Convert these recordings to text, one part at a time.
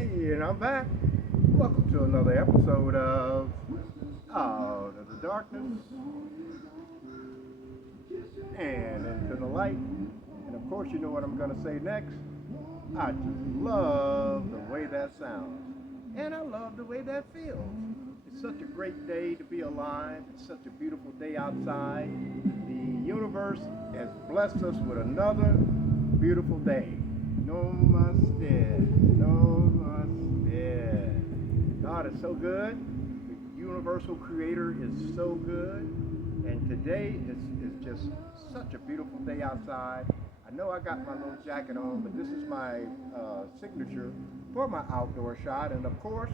Hey, and I'm back. Welcome to another episode of Out of the Darkness and Into the Light. And of course, you know what I'm going to say next. I just love the way that sounds. And I love the way that feels. It's such a great day to be alive. It's such a beautiful day outside. The universe has blessed us with another beautiful day. Namaste. Namaste. God is so good. The universal creator is so good. And today is just such a beautiful day outside. I know I got my little jacket on, but this is my signature for my outdoor shot. And of course,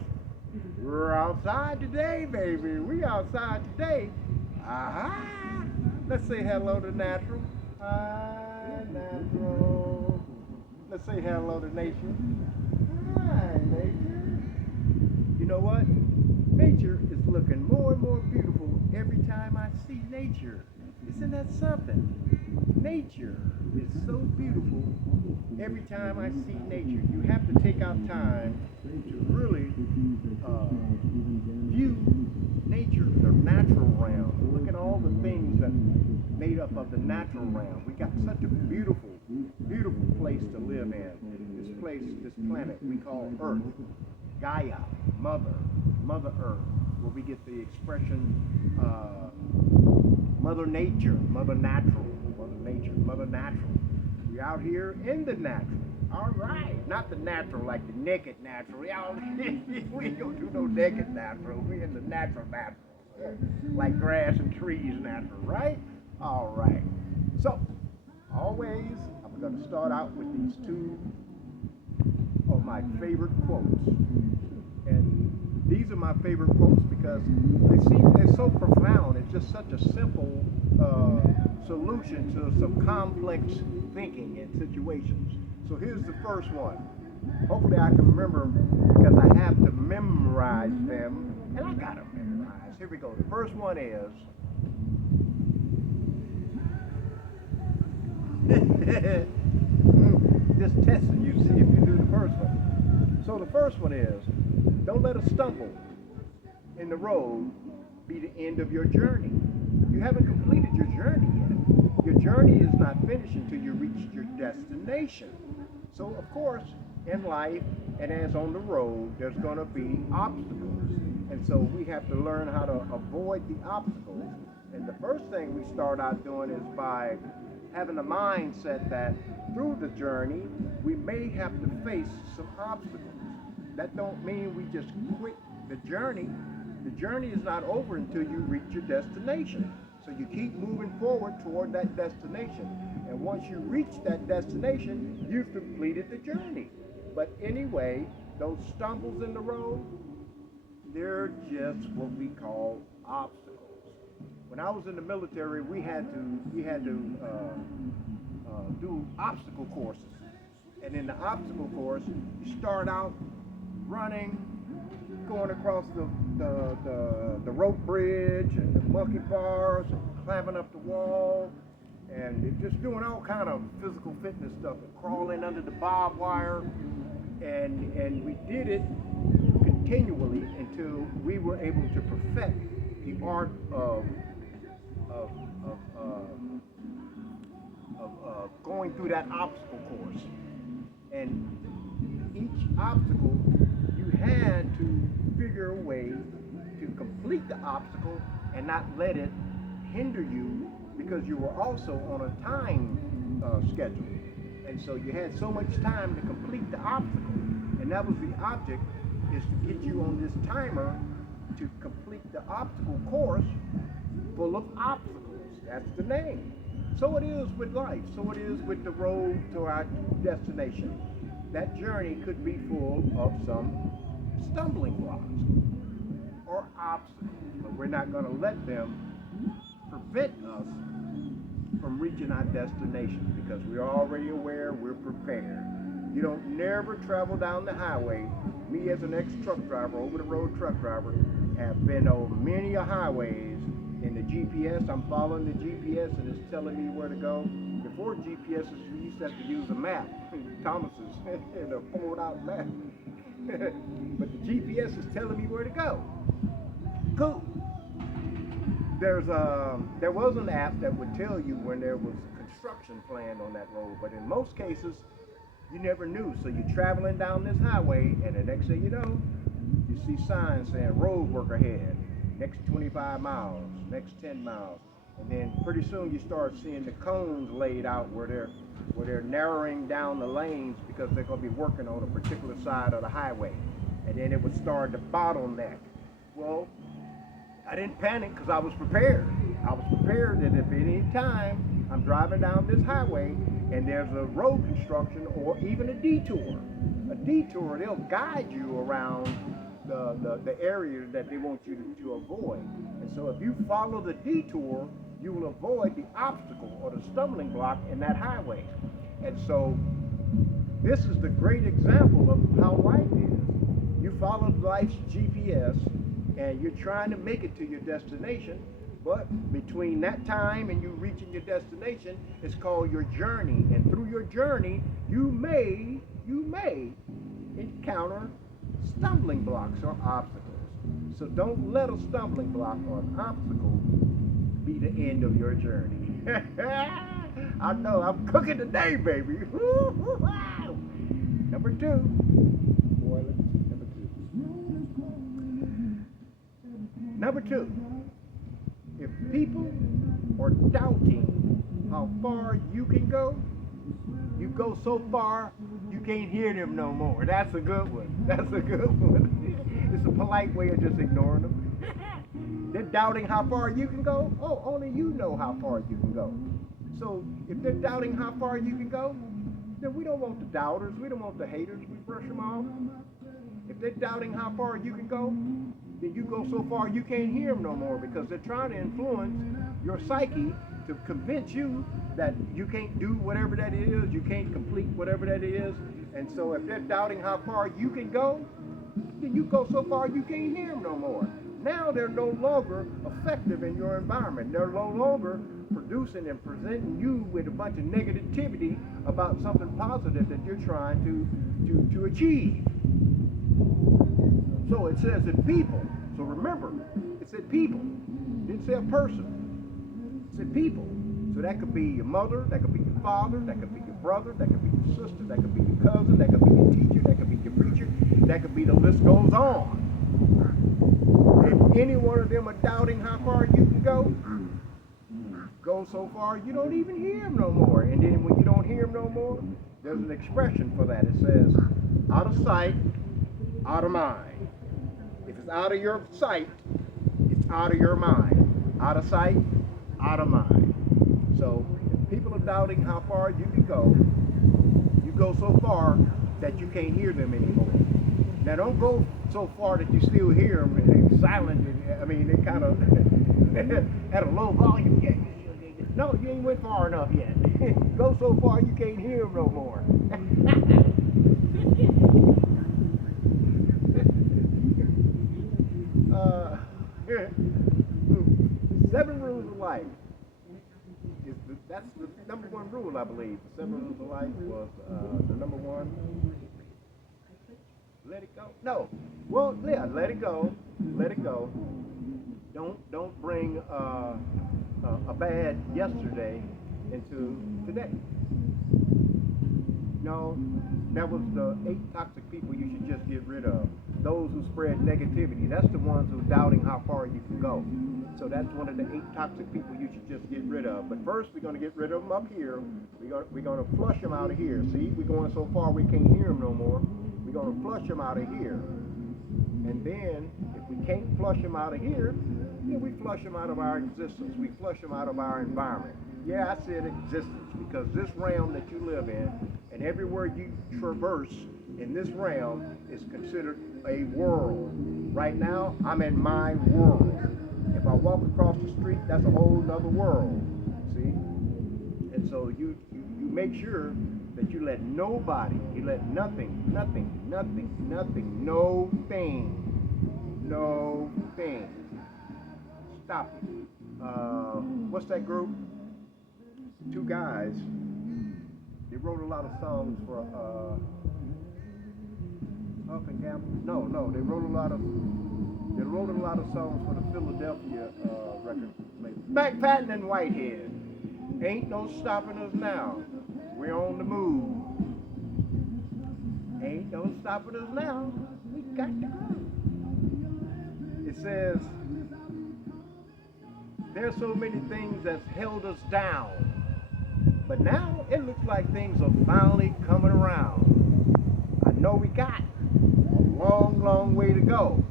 we're outside today, baby. We outside today. Aha! Let's say hello to natural. Hi, natural. Let's say hello to nature. Hi, nature. You know what? Nature is looking more and more beautiful every time I see nature. Isn't that something? Nature is so beautiful every time I see nature. You have to take out time to really view nature, the natural realm. Look at all the things that made up of the natural realm. We got such a beautiful, beautiful place to live in. This place, this planet we call Earth. Gaia, Mother Earth, where we get the expression Mother Nature, Mother Natural, Mother Natural. We're out here in the natural. All right, not the natural like the naked natural. We ain't gonna do no naked natural. We in the natural, like grass and trees natural, right? All right. So, always, I'm gonna start out with these two of my favorite quotes. And these are my favorite quotes because they're so profound. It's just such a simple solution to some complex thinking and situations. So here's the first one. Hopefully I can remember them because I have to memorize them, and I got them memorized. Here we go. The first one is, just testing you, see if you do the first one. So the first one is, don't let a stumble in the road be the end of your journey. You haven't completed your journey yet. Your journey is not finished until you reach your destination. So of course, in life and as on the road, there's going to be obstacles. And so we have to learn how to avoid the obstacles. And the first thing we start out doing is by having a mindset that through the journey, we may have to face some obstacles. That don't mean we just quit the journey. The journey is not over until you reach your destination. So you keep moving forward toward that destination. And once you reach that destination, you've completed the journey. But anyway, those stumbles in the road, they're just what we call obstacles. When I was in the military, we had to do obstacle courses. And in the obstacle course, you start out running, going across the rope bridge and the monkey bars and climbing up the wall and just doing all kind of physical fitness stuff and crawling under the barbed wire, and we did it continually until we were able to perfect the art of going through that obstacle course. And each obstacle, you had to figure a way to complete the obstacle and not let it hinder you because you were also on a time schedule. And so you had so much time to complete the obstacle. And that was the object, is to get you on this timer to complete the obstacle course full of obstacles. That's the name. So it is with life. So it is with the road to our destination. That journey could be full of some stumbling blocks or obstacles, but we're not going to let them prevent us from reaching our destination because we're already aware, we're prepared. You don't never travel down the highway. Me as an ex-truck driver, over-the-road truck driver, have been on many highways. In the GPS, I'm following the GPS and it's telling me where to go. Before GPS, we used to have to use a map, Thomas's, and a pulled out map. but the GPS is telling me where to go. Cool. There was an app that would tell you when there was construction planned on that road, but in most cases, you never knew. So you're traveling down this highway, and the next thing you know, you see signs saying road work ahead, next 25 miles, next 10 miles, and then pretty soon you start seeing the cones laid out where they're narrowing down the lanes because they're going to be working on a particular side of the highway, and then it would start to bottleneck. Well, I didn't panic because I was prepared. I was prepared that if any time I'm driving down this highway and there's a road construction or even a detour, they'll guide you around the area that they want you to avoid. And so if you follow the detour, you will avoid the obstacle or the stumbling block in that highway. And so this is the great example of how life is. You follow life's GPS and you're trying to make it to your destination, but between that time and you reaching your destination, it's called your journey. And through your journey, you may encounter stumbling blocks or obstacles. So don't let a stumbling block or an obstacle be the end of your journey. I know, I'm cooking today, baby. Number two. Boy, Number two, if people are doubting how far you can go, you go so far you can't hear them no more. That's a good one. That's a good one. It's a polite way of just ignoring them. They're doubting how far you can go. Oh, only you know how far you can go. So if they're doubting how far you can go, then we don't want the doubters. We don't want the haters. We brush them off. If they're doubting how far you can go, then you go so far you can't hear them no more because they're trying to influence your psyche to convince you that you can't do whatever that is, you can't complete whatever that is. And so if they're doubting how far you can go, then you go so far you can't hear them no more. Now they're no longer effective in your environment. They're no longer producing and presenting you with a bunch of negativity about something positive that you're trying to achieve. So it says that people. So remember, it said people. It didn't say a person. It said people. So that could be your mother, that could be your father, that could be your brother, that could be your sister, that could be your cousin, that could be your teacher, that could be your preacher, that could be the list goes on. If any one of them are doubting how far you can go so far you don't even hear them no more. And then when you don't hear them no more, there's an expression for that. It says, out of sight, out of mind. If it's out of your sight, it's out of your mind. Out of sight, out of mind. So if people are doubting how far you can go, you go so far that you can't hear them anymore. Now don't go so far that you still hear them and they're silent. I mean, they kind of at a low volume. Yeah, no, you ain't went far enough yet. Go so far you can't hear them no more. 7 rules of life. That's the number one rule, I believe. The 7 rules of life was the number one. Let it go. No. Well, yeah, let it go. Let it go. Don't bring a bad yesterday into today. No, that was the 8 toxic people you should just get rid of. Those who spread negativity. That's the ones who are doubting how far you can go. So that's one of the 8 toxic people you should just get rid of. But first, we're going to get rid of them up here. We're going to flush them out of here. See, we're going so far we can't hear them no more. We're going to flush them out of here. And then, if we can't flush them out of here, then we flush them out of our existence. We flush them out of our environment. Yeah, I said existence because this realm that you live in and everywhere you traverse in this realm is considered a world. Right now, I'm in my world. If I walk across the street, that's a whole nother world. See? And so you make sure that you let nobody, you let nothing, no thing stop you. What's that group? 2 guys. They wrote a lot of songs for Huff and Gamble. No, they wrote a lot of songs for the Philadelphia record label. McFadden and Whitehead. Ain't no stopping us now. We're on the move. Ain't no stopping us now. We got to go. It says, there's so many things that's held us down, but now it looks like things are finally coming around. I know we got a long, long way to go.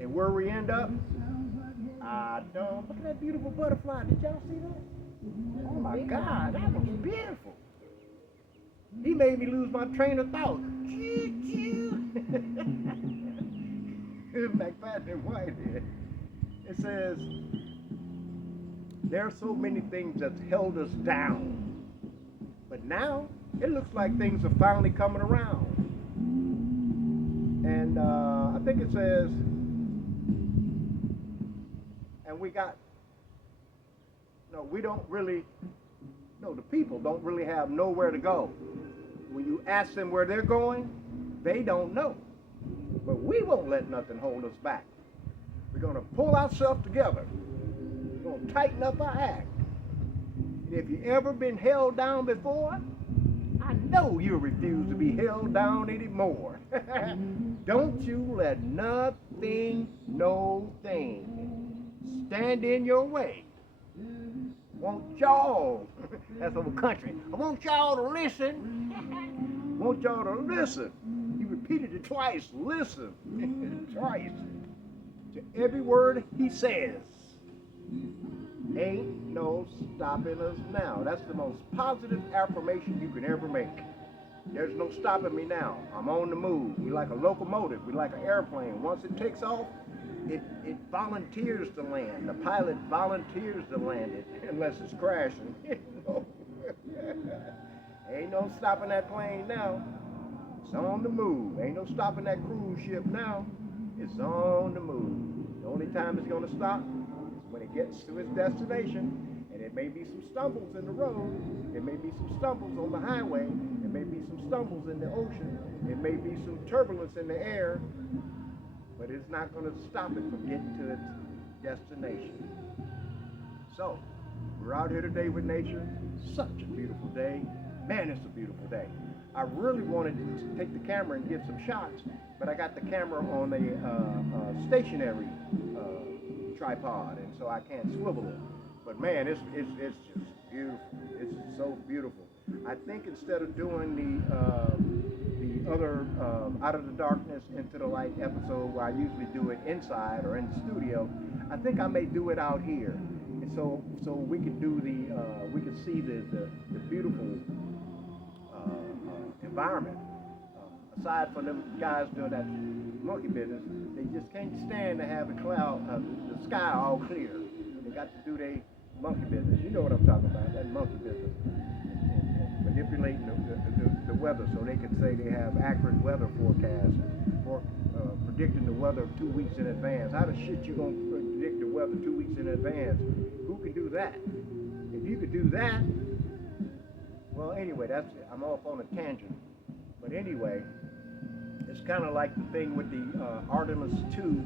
And where we end up, I don't. Look at that beautiful butterfly. Did y'all see that? Oh my God, that was beautiful. He made me lose my train of thought. McFadden and Whitehead. It says, there are so many things that's held us down, but now it looks like things are finally coming around. And I think it says, and we got, we don't really, the people don't really have nowhere to go. When you ask them where they're going, they don't know. But we won't let nothing hold us back. We're going to pull ourselves together. We're going to tighten up our act. And if you've ever been held down before, I know you'll refuse to be held down anymore. Don't you let nothing, no thing stand in your way. Want y'all, that's old country, I want y'all to listen. Want y'all to listen. He repeated it twice. Listen. Twice. To every word he says. Ain't no stopping us now. That's the most positive affirmation you can ever make. There's no stopping me now. I'm on the move. We like a locomotive. We like an airplane. Once it takes off, it volunteers to land. The pilot volunteers to land it, unless it's crashing. Ain't no stopping that plane now. It's on the move. Ain't no stopping that cruise ship now. It's on the move. The only time it's going to stop is when it gets to its destination. And it may be some stumbles in the road. It may be some stumbles on the highway. It may be some stumbles in the ocean. It may be some turbulence in the air. But it's not going to stop it from getting to its destination. So, we're out here today with nature. Such a beautiful day. Man, it's a beautiful day. I really wanted to take the camera and get some shots, but I got the camera on a stationary tripod, and so I can't swivel it. But man, it's just beautiful. It's so beautiful. I think instead of doing the other Out of the Darkness Into the Light episode where I usually do it inside or in the studio, I think I may do it out here, and so we could do we could see the beautiful environment. Aside from them guys doing that monkey business, they just can't stand to have the sky all clear. They got to do their monkey business. You know what I'm talking about, that monkey business. And manipulating the weather so they can say they have accurate weather forecasts, predicting the weather 2 weeks in advance. How the shit you gonna predict the weather 2 weeks in advance? Who can do that? If you could do that, well, anyway, that's it. I'm off on a tangent. But anyway, it's kind of like the thing with the Artemis 2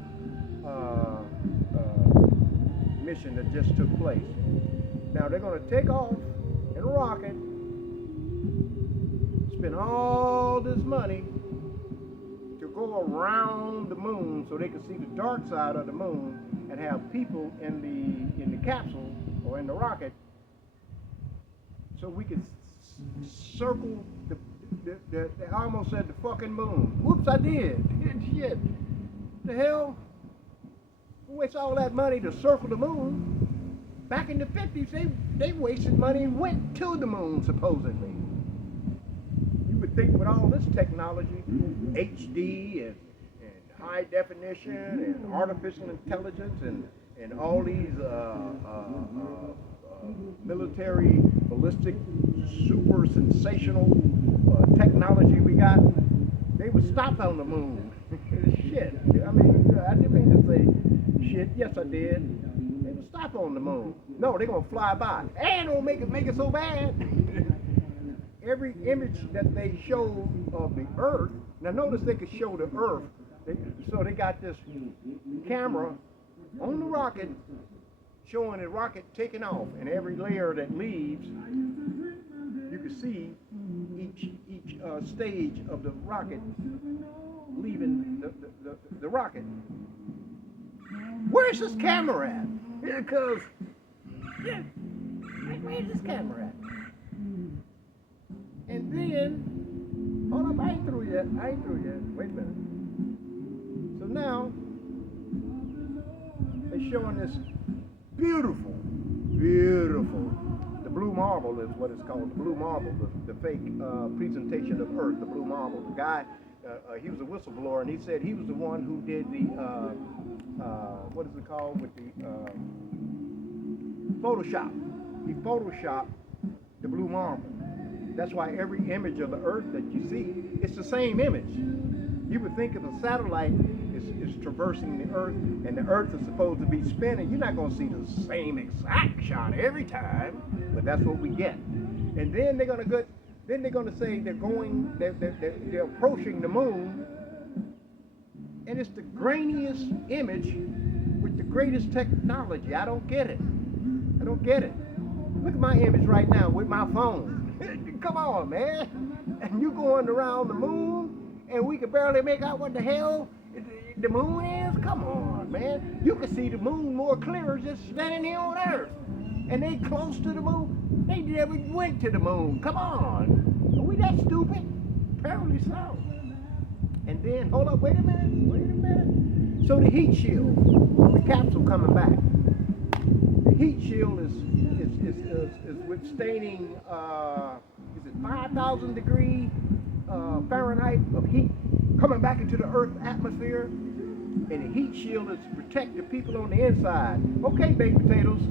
mission that just took place. Now they're going to take off in a rocket, spend all this money to go around the moon so they can see the dark side of the moon and have people in the capsule or in the rocket so we can circle I almost said the fucking moon. Whoops, I did. Shit. The hell? Who wastes all that money to circle the moon? Back in the 50s, they wasted money and went to the moon, supposedly. You would think with all this technology, HD and high definition and artificial intelligence and all these military, ballistic, super sensational technology we got, they would stop on the moon. Shit. I mean, I didn't mean to say shit. Yes, I did. They would stop on the moon. No, they're going to fly by. And don't make it so bad. Every image that they show of the Earth Now notice they could show the Earth. So they got this camera on the rocket showing the rocket taking off, and every layer that leaves, you can see each stage of the rocket leaving the rocket. Where's this camera at? Because where's this camera at? And then, hold up, I ain't through yet. Wait a minute. So now, they're showing this beautiful, the blue marble is what it's called, the blue marble, the fake presentation of Earth, the blue marble. The guy, he was a whistleblower, and he said he was the one who did the, what is it called, with the Photoshop. He photoshopped the blue marble. That's why every image of the Earth that you see, it's the same image. You would think if a satellite is traversing the Earth and the Earth is supposed to be spinning, you're not going to see the same exact shot every time, but that's what we get. And then they're going to say they're approaching the moon, and it's the grainiest image with the greatest technology. I don't get it. Look at my image right now with my phone. Come on, man. And you going around the moon, and we can barely make out what the hell the moon is? Come on, man. You can see the moon more clearer just standing here on Earth. And they close to the moon. They never went to the moon. Come on. Are we that stupid? Apparently so. And then, hold up, wait a minute. So the heat shield on the capsule coming back. The heat shield is withstanding, is it 5,000 degree Fahrenheit of heat coming back into the Earth's atmosphere, and the heat shield is to protect the people on the inside. Okay, baked potatoes.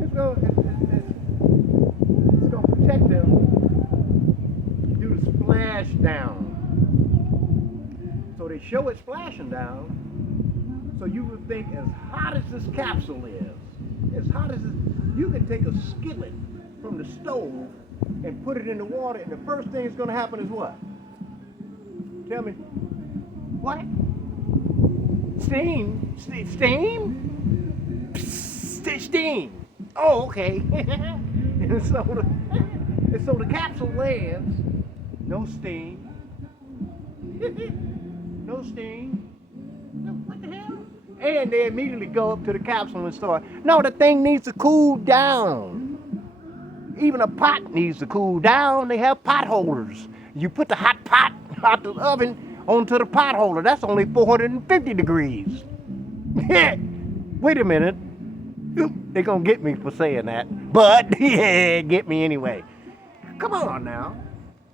It's going to protect them due to splash down. So they show it splashing down, so you would think as hot as this capsule is, you can take a skillet from the stove and put it in the water, and the first thing that's going to happen is what? Tell me. What? Steam? Steam. Oh, okay. and so the capsule lands, no steam. No steam. What the hell? And they immediately go up to the capsule and start. No, the thing needs to cool down. Even a pot needs to cool down. They have pot holders. You put the hot pot out the oven onto the pot holder. That's only 450 degrees. Wait a minute. They're going to get me for saying that. But, yeah, get me anyway. Come on now.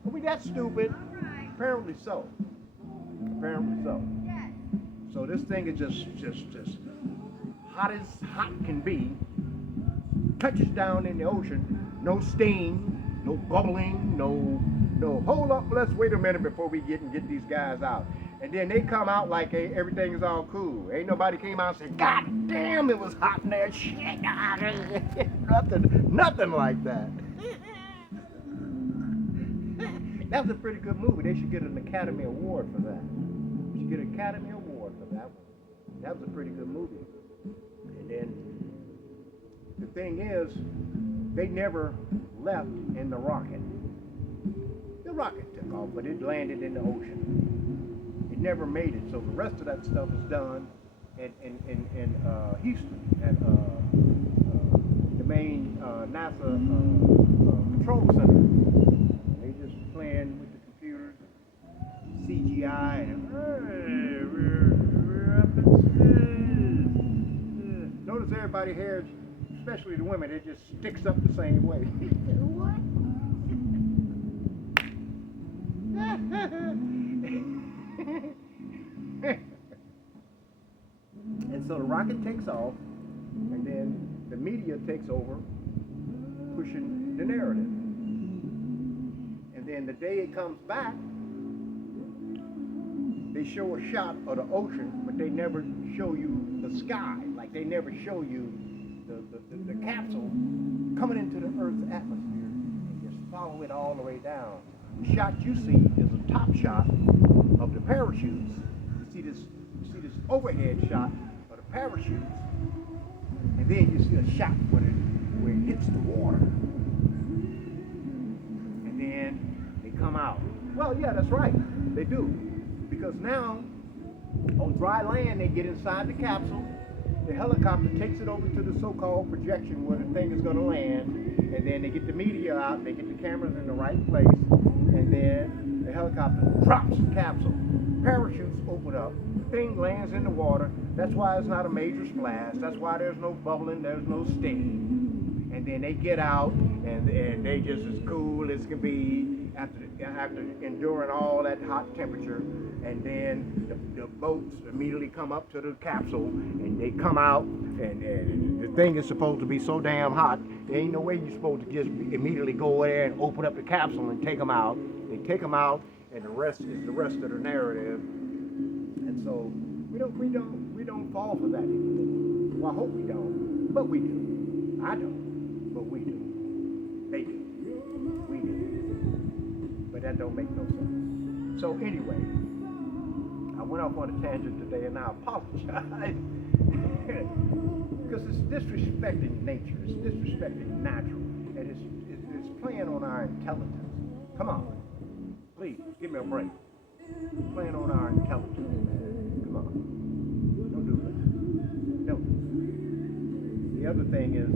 Are we that stupid? Apparently so. So this thing is just hot as hot can be. Touches down in the ocean. No steam, no bubbling, no. Hold up, let's wait a minute before we get these guys out. And then they come out like hey, everything is all cool. Ain't nobody came out and said, God damn, it was hot in there. Shit. Nothing like that. That was a pretty good movie. They should get an Academy Award for that. Get an Academy Award for that one. That was a pretty good movie. And then the thing is, they never left in the rocket. The rocket took off, but it landed in the ocean. It never made it. So the rest of that stuff is done in Houston at the main NASA control center. They just playing with the computers. CGI and notice everybody's hair, especially the women, it just sticks up the same way. What? And so the rocket takes off, and then the media takes over, pushing the narrative. And then the day it comes back, they show a shot of the ocean, but they never show you the sky. Like they never show you the capsule coming into the Earth's atmosphere and just follow it all the way down. The shot you see is a top shot of the parachutes. You see this overhead shot of the parachutes, and then you see a shot when it hits the water, and then they come out. Well, yeah, that's right, they do, because now on dry land they get inside the capsule. The helicopter takes it over to the so-called projection where the thing is going to land, and then they get the media out, they get the cameras in the right place, and then the helicopter drops the capsule. Parachutes open up, the thing lands in the water. That's why it's not a major splash. That's why there's no bubbling, there's no steam. And then they get out, and they just as cool as can be after enduring all that hot temperature. And then the boats immediately come up to the capsule, and they come out, and the thing is supposed to be so damn hot, there ain't no way you're supposed to just immediately go there and open up the capsule and take them out. They take them out, and the rest is the rest of the narrative. And so we don't fall for that anymore. Well, I hope we don't, but we do. I don't, but we do. They do. We do. But that don't make no sense. So anyway, I went off on a tangent today, and I apologize. Because it's disrespecting nature, it's disrespecting natural, and it's playing on our intelligence. Come on, please, give me a break. It's playing on our intelligence, man. Come on, don't do that. Don't do that. The other thing is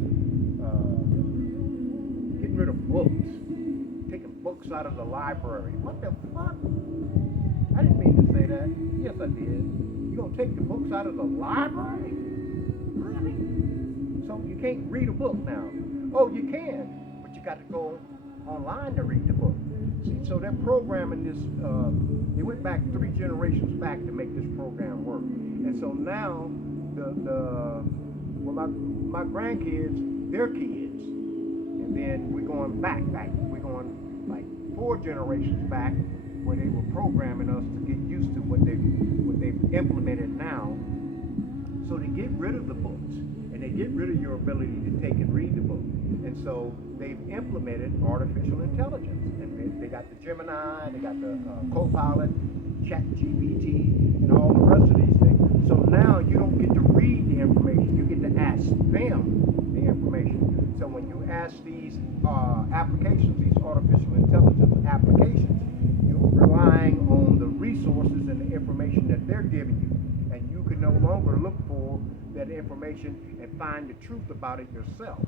getting rid of books, taking books out of the library. What the fuck? I didn't mean to say that. Yes, I did. You gonna take the books out of the library? Really? So you can't read a book now. Oh, you can, but you got to go online to read the book. See, so they're programming this. They went back 3 generations back to make this program work, and so now my grandkids, their kids, and then we're going back. We're going like 4 generations back, where they were programming us to get used to what they've implemented now. So they get rid of the books, and they get rid of your ability to take and read the book. And so they've implemented artificial intelligence, and they got the Gemini, they got the Copilot, ChatGPT, and all the rest of these things. So now you don't get to read the information, you get to ask them the information. So when you ask these applications, these artificial intelligence applications, you're relying on the resources and the information that they're giving you. And you can no longer look for that information and find the truth about it yourself.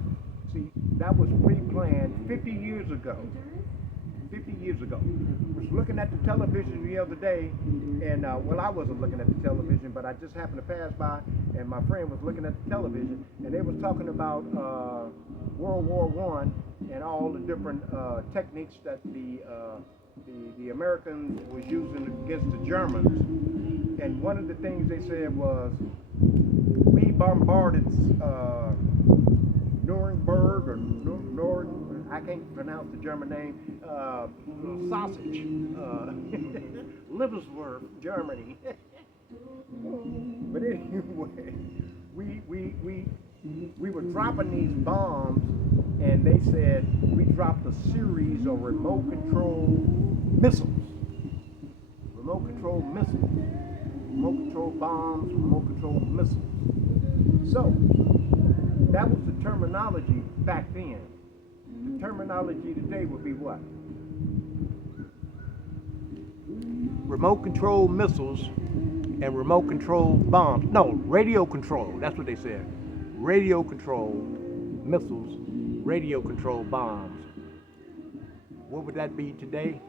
See, that was pre-planned 50 years ago. 50 years ago. I was looking at the television the other day, and well, I wasn't looking at the television, but I just happened to pass by, and my friend was looking at the television, and they was talking about World War I and all the different techniques that the Americans was using against the Germans. And one of the things they said was, we bombarded Nuremberg, or I can't pronounce the German name, sausage, Liverpool, Germany. But anyway, we were dropping these bombs, and they said we dropped a series of remote control missiles, remote control bombs, remote control missiles. So that was the terminology back then. The terminology today would be what? Remote control missiles and remote control bombs. No, radio control. That's what they said. Radio control missiles, radio control bombs. What would that be today?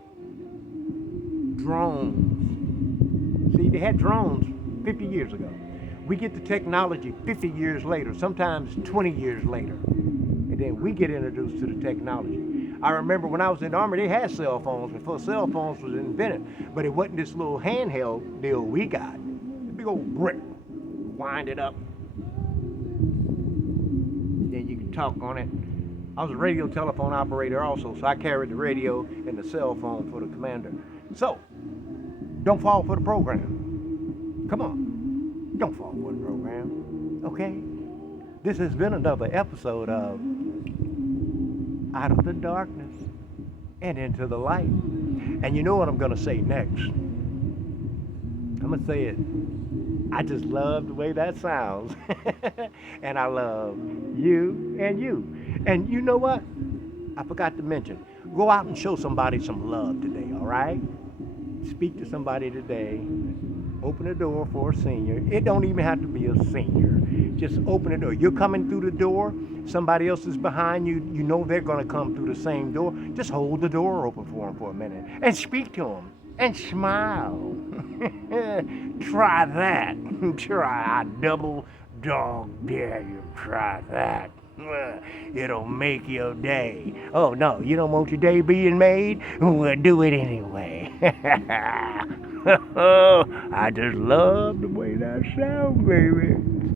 Drones. See, they had drones 50 years ago. We get the technology 50 years later, sometimes 20 years later. And then we get introduced to the technology. I remember when I was in the Army, they had cell phones before cell phones was invented. But it wasn't this little handheld deal we got. The big old brick. Wind it up. Then you can talk on it. I was a radio telephone operator also, so I carried the radio and the cell phone for the commander. So, don't fall for the program. Come on. Don't fall for the program. Okay? This has been another episode of Out of the Darkness and Into the Light. And you know what I'm going to say next? I'm going to say it. I just love the way that sounds. And I love you and you. And you know what? I forgot to mention. Go out and show somebody some love today, all right? Speak to somebody today. Open the door for a senior. It don't even have to be a senior. Just open the door. You're coming through the door. Somebody else is behind you. You know they're going to come through the same door. Just hold the door open for them for a minute and speak to them and smile. Try that. Try. I double dog dare you. Try that. It'll make your day. Oh no, you don't want your day being made? Well, do it anyway. I just love the way that sounds, baby.